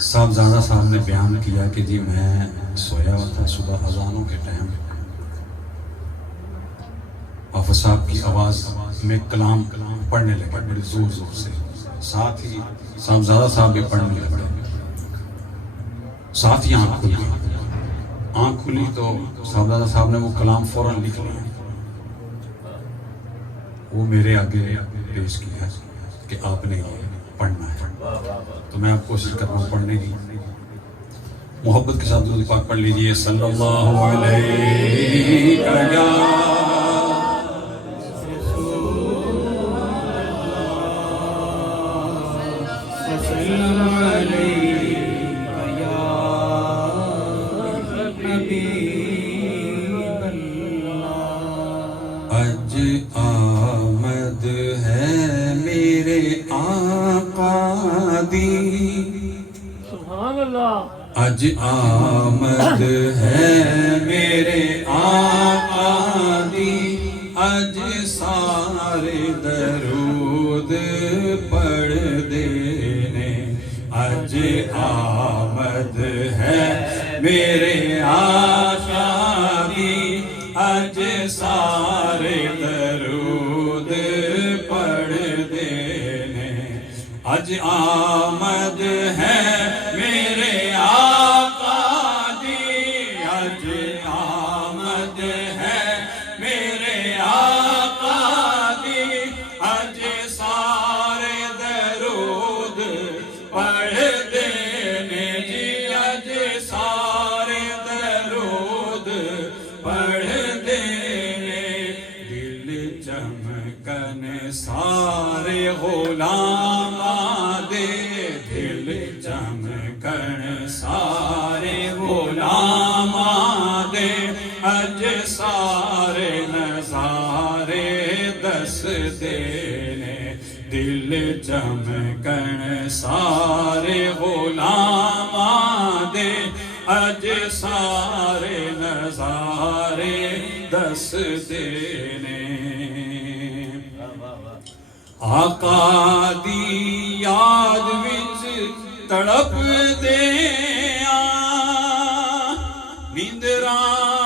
صاحبزادہ صاحب نے بیان کیا کہ جی میں سویا ہوا تھا صبح اذانوں کے ٹائم، حافظ صاحب کی آواز میں کلام پڑھنے لگے بڑے زور زور سے، ساتھ ہی صاحبزادہ صاحب بھی پڑھنے لگے، ساتھ ہی آنکھ کھلی تو صاحبزادہ صاحب نے وہ کلام فوراً لکھ لیا، وہ میرے آگے پیش کیا کہ آپ نے یہ پڑھنا ہے، تو میں آپ کوشش کر رہا ہوں پڑھنے کی۔ محبت کے ساتھ درود پاک پڑھ لیجئے، صلی اللہ علیہ اج آمد ہے میرے آقا دی، سبحان اللہ، اج آمد ہے میرے آقا دی، اج سارے درود پڑھ دینے، اج آمد ہے میرے آقا دی، اج سارے درود پڑھ دینے، اج آمد ہے میرے آقا دی، اج آمد ہے میرے آقا دی، اج سارے درود پڑھ دینے جی، اج سارے درود پڑھ دینے، دل چمکن سارے غلام دے، دل چمکن سارے غلام دے، اج سارے نظارے دس دینے، دل چمکن سارے غلام دے، اج سارے نظارے دس دینے، آقا دی یاد وچ تڑپ دے نیندراں